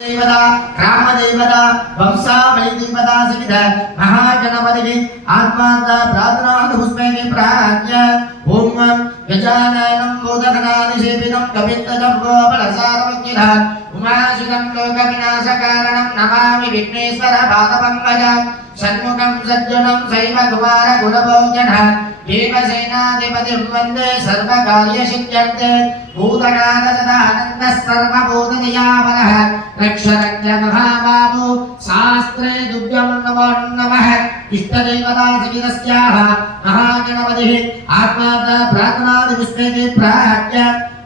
देवता रामदेवता वंशावली देवता सहित महागणपति आत्मार्थ प्रार्थना पुष्पे प्राज्ञ ओम गजाननं मोदकनादिसेवितं कवित्तजम्बोपलसारवज्ञः उमासुतं लोकविनाशकारणं नमामि विघ्नेश्वर पादपङ्कजं षण्मुखं सज्जनं शैव कुमार गुणभोजनः देवसेनाधिपतिं वन्दे सर्वकार्यसिद्ध्यर्थे भूतनाथसदानन्दः सर्वभूतदयावरः रक्ष रक्ष महाबाहो शास्त्रे दुर्गं नमो नमः इष्टदेवता सहितस्याः महागणपतिः आत्मार्थ प्रार्थनादिपुष्पे प्राज्ञ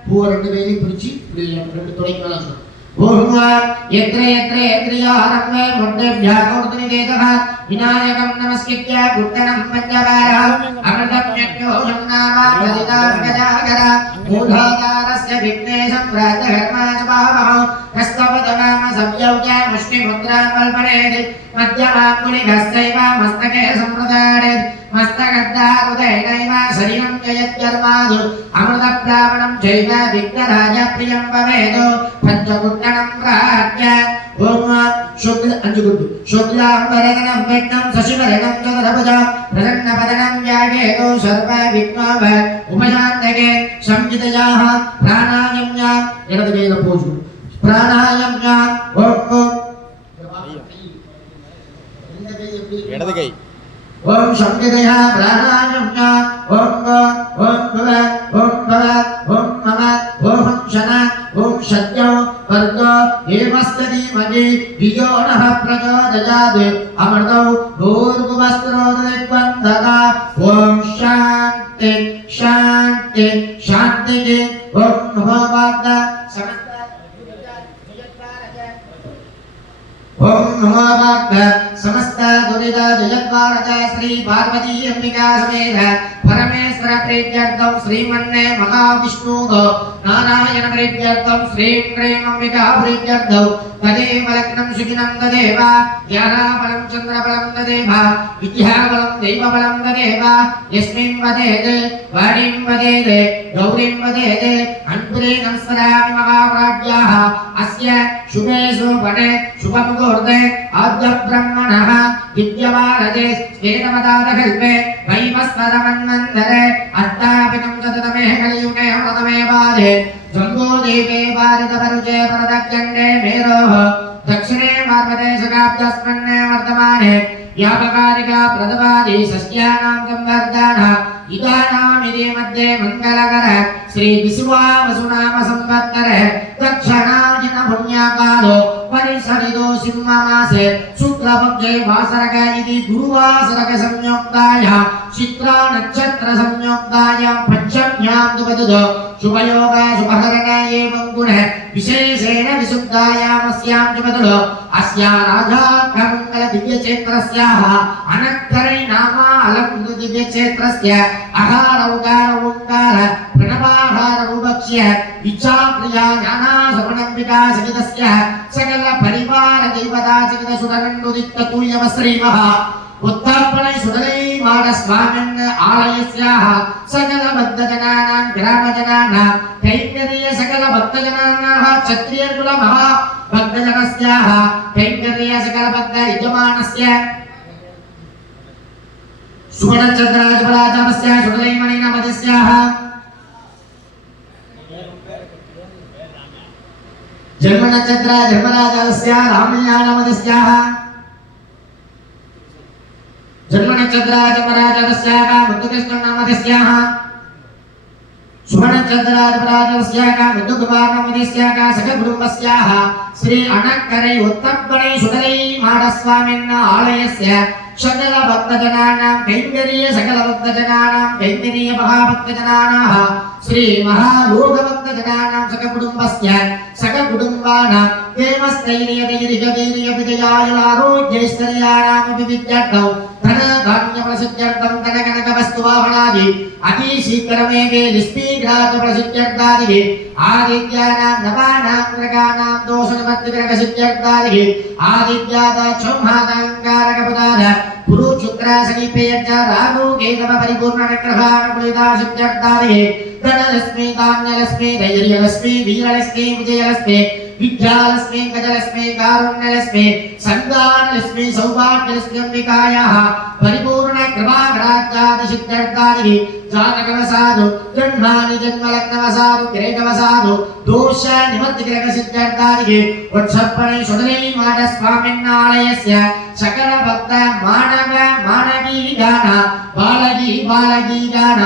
पूर्णवेली पुरुचि రెండు తొడిగలను ఓం యత్ర యత్ర యత్రయారమ్మే ముద్దేభ్యాకోర్తుని దేదః వినాయకం నమస్కృత్య గుట్టనం పంచవార అమృతమ్యజ్ఞోషం నామా గదితాగజాగర మూఢాధారస్య విఘ్నేశం ప్రాతకర్మాచపావహ కస్తపదనామ సంయోగ్య ముష్టిముద్రాం కల్పనేది మధ్యమాంగుళిఘస్తైవ మస్తకే సంప్రదాడేత్ మస్తకద్దారుదైనైవ శరీరం జయత్యర్వాదు అమృత బ్రాహ్మణం చైవ విఘ్నరాజ ప్రియం భవేదు పంచగుట్టనం ప్రాజ్ఞ ఓం శుక్ల అంజుగుడ్డు శుక్లాంబరగణం విఘ్నం శశివరణం చతురభుజం ప్రసన్నపదనం ధ్యాయేతో సర్వ విఘ్నోప ఉపశాంతకే సంజితయాః ప్రాణాయామ్య ఎడదగైన పోజు ప్రాణాయామ్య ఓం ఎడదగై ओम संविदया प्राणायाम्य ओम ओम भव ओम भव ओम मम ओम शना ओम सत्यो वर्गो एवस्तदी मगे वियोनः प्रचोदयात् अमृतौ भूर्भुवस्त्रोदयद्वन्दगा ओम शान्ति शान्ति शान्ति ओम नमो वाग्द ओम नमो वाग्द समस्त दुरित जयद्वारज श्री पार्वती अंबिका समेत परमेश्वर प्रीत्यर्थम श्रीमन्ने महाविष्णुः नारायण प्रीत्यर्थम श्रीं क्रीं अंबिका प्रीत्यर्थम तदेव लग्नं सुखिनं तदेव ज्ञानाबलं चन्द्रबलं तदेव विद्याबलं दैवबलं तदेव यस्मिन् वदेते वाणीं वदेते गौरीं वदेते अन्पुरे नमस्करामि महाप्राज्ञाः अस्य शुभे शुभने शुभमुहूर्ते आद्य ब्रह्मणः दिव्यवारदे श्वेतमदारकल्पे वैवस्वतमन्वन्तरे अष्टाभिनं शततमे कलियुगे अमृतमे बाधे जम्बूद्वीपे वारितपरुचे परदग्गण्डे मेरोः दक्षिणे मार्गदेशकाब्दस्मन्ने वर्तमाने व्यापकारिका प्रदवादि सस्यानां संवर्धनः इदानामिति मध्ये मङ्गलकर श्री विश्वावसुनाम संवत्सर दक्षिणायन पुण्यकालो परिसरितो सिंहमासे शुक्लपक्षे वासरक इति गुरुवासरक संयोक्ताय चित्रा नक्षत्र संयोक्ताय पंचम्यां दुपदुदो शुभयोग शुभहरणाय एवं गुण विशेषेण विशुद्धायामस्यां दुपदुदो अस्या राजा कमङ्गल दिव्यक्षेत्रस्याः अनन्तरे नामा अलं दिव्यक्षेत्रस्य अहार उकार ओंकार प्रणवाहार रूपक्ष्य इच्छा क्रिया ज्ञाना सगुणं विकासगितस्य सकल परिवार देवता जगत सुरगण्डुदित्त तुल्यव श्रीमः उत्थापनै सुदलै माड स्वामिन् आलयस्याः सकल भक्तजनानां ग्रामजनानां कैङ्कर्य सकल भक्तजनानां क्षत्रिय कुल महा भक्तजनस्याः कैङ्कर्य सकल भक्त यजमानस्य सुवर्णचन्द्राजपराजमस्य सुदलैमणिनमदस्याः जन्मनक्षत्र जन्मराजस्य रामयानमदस्याः जन्मनक्षत्र जन्मराजस्य मुद्दकृष्णनामदस्याः सुवर्णचन्द्र जन्मराजस्य मुद्दकुमारनामदस्याः सककुटुम्बस्याः श्री अनक्करै उत्तप्पणै सुदलै माडस्वामिन् आलयस्य सकल भक्तजनानां कैङ्कर्य सकल भक्तजनानां कैङ्कर्य महाभक्तजनानाः श्री महालोकभक्तजनानां सककुटुम्बस्य सककुटुम्बानां देवस्थैर्यधैर्यविजयायुरारोग्यैश्वर्याणामपि विद्यार्थौ धनधान्यप्रसिद्ध्यर्थं धनकनकवस्तुवाहनादि अतिशीघ्रमेवे निष्पीघ्रातप्रसिद्ध्यर्थादिः आदित्यानां नवानां ग्रहाणां दोषनिवर्तिग्रहसिद्ध्यर्थादिः आदित्याद चौहादाङ्गारकपदाद पुरुशुक्र सनीपेयच्च राहु केतव परिपूर्णनग्रहानुकुलिता सिद्ध्यर्थादिः धनलक्ष्मी धान्यलक्ष्मी धैर्यलक्ष्मी वीरलक्ष्मी विजयलक्ष्मी विद्यालक्ष्मी गजलक्ष्मी कारुण्यलक्ष्मी संतानलक्ष्मी सौभाग्यलक्ष्मी अंबिकायाः परिपूर्ण कृपाकटाक्षादि सिद्ध्यर्थादि जातकवसादु जन्मानि जन्मलग्नवसादु ग्रहवसादु दोष निमित्त ग्रह सिद्ध्यर्थादि वत्सर्पणे सुदने माड स्वामिन्नालयस्य सकल भक्त मानव मानवी गान बालगी गान